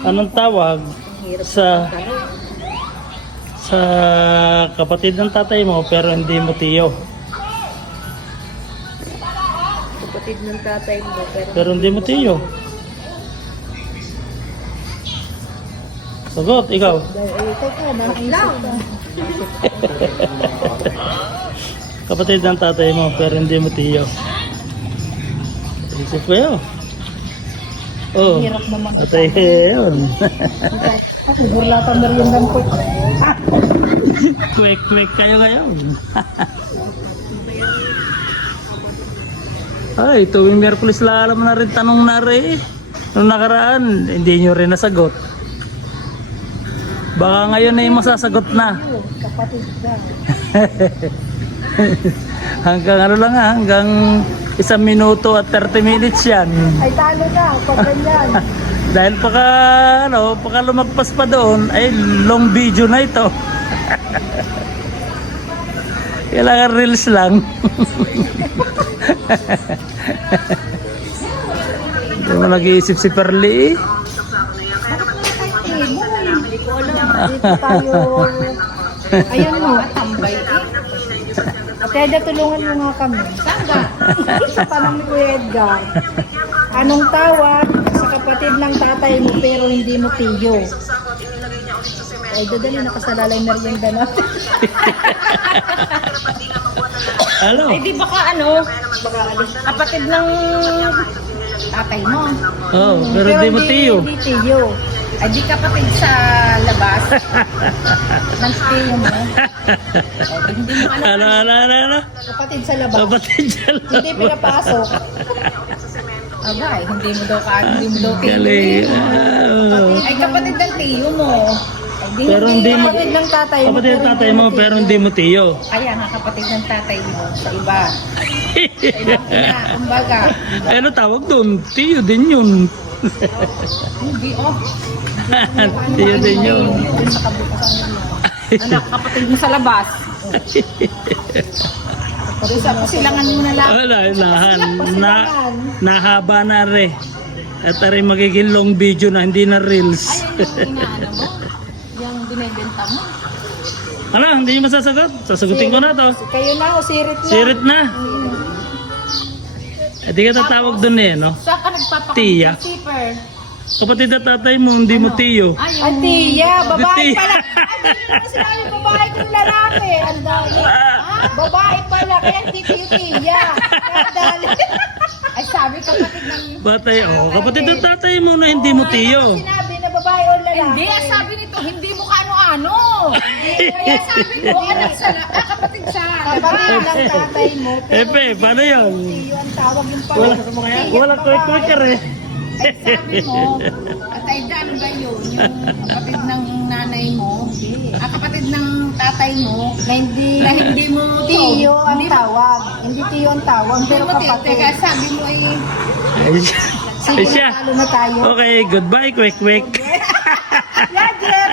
Anong tawag sa kapatid ng tatay mo pero hindi mo tiyo? Kapatid ng tatay mo, Pero hindi mo tiyo. Sagot, ikaw. Kapatid ng tatay mo pero hindi mo tiyo. Isip ko yun. Oh, Hirap naman. tatay yun. Ako, burlatan na rin lang po. Quick kayo ngayon. Ay, tuwing Miyerkules lalam na rin tanong na rin. Nung nakaraan, hindi nyo rin nasagot. Baka ngayon ay masasagot na. Kapatid ka. Hanggang ano lang ha, hanggang 1 minuto at 30 minutes yan. Ay, talo na, pag ganyan. Dahil paka lumagpas pa doon, ay long video na ito. Kailangan reels lang. Hindi mo nag-iisip si Perli eh. Dito tayo. Ayan mo, tambay. At Edgar, tulungan mo nga kami. Sanga. Sa tanong ni Kuya Edgar. Anong tawag sa kapatid ng tatay mo pero hindi mo tiyo? Ay, dadali nakasalalay merienda natin. Ano? Ay, di baka kapatid ng tatay mo. Oh, pero hindi mo tiyo. Hindi tiyo. Ay, di kapatid sa labas. ng tiyo mo. Ay, hindi mo alam. Ano? Kapatid sa labas. Kapatid siya lang. Hindi pinapasok. Abay, hindi mo daw tiyo. Galing. Ay, kapatid ng tiyo mo. Ay, Pero hindi mo, kapatid ng tatay mo. kapatid ng tatay mo pero hindi mo tiyo. Kaya nga kapatid ng tatay mo sa iba. Sa ibang ina, kumbaga. Ano tawag doon? Tiyo din yun. Hindi, Tiyo din yun. Sa kabukasan mo. Anak, kapatid mo sa labas. Sa silangan mo na lang. Wala, nahaba na re. At rin magiging long video na, hindi na reels. Ay, yung inaano mo? Yung binibenta mo? Ano, hindi nyo masasagot? Sasagutin ko na to. Kayo na o sirit na? Sirit na. Di ka tatawag doon eh, no? Saan ka nagpapakita? Tiya. Zipper. Kapatid at tatay mo, hindi mo tiyo. Ay, tiya, babae Tiya. pala. Ay, hindi naman sinabi babae kung lalaki. Ang dali. Babae pala, kaya hindi tiya. Kaya dali. Ay, sabi kapatid ng... Batay, oh. Kapatid at tatay mo na hindi mo tiyo. Sinabi na babae o lalaki. Hindi, sabi nito, hindi mo kaano-ano. Kaya sabi ko, anak sa kapatid sa... Kapatid ng tatay mo. Epe, paano yun? Tiyo ang tawag yung pala. Wala quick-quicker eh. Ay, sabi mo, at ay ano ba yun? Yung kapatid ng nanay mo, kapatid ng tatay mo, na hindi mo tiyo ang tawag. Hindi tiyo ang tawag, pero kapatid. Teka, sabi mo ay... Ay siya. Sige, talo na tayo. Okay, goodbye, quick. Yeah, Jer!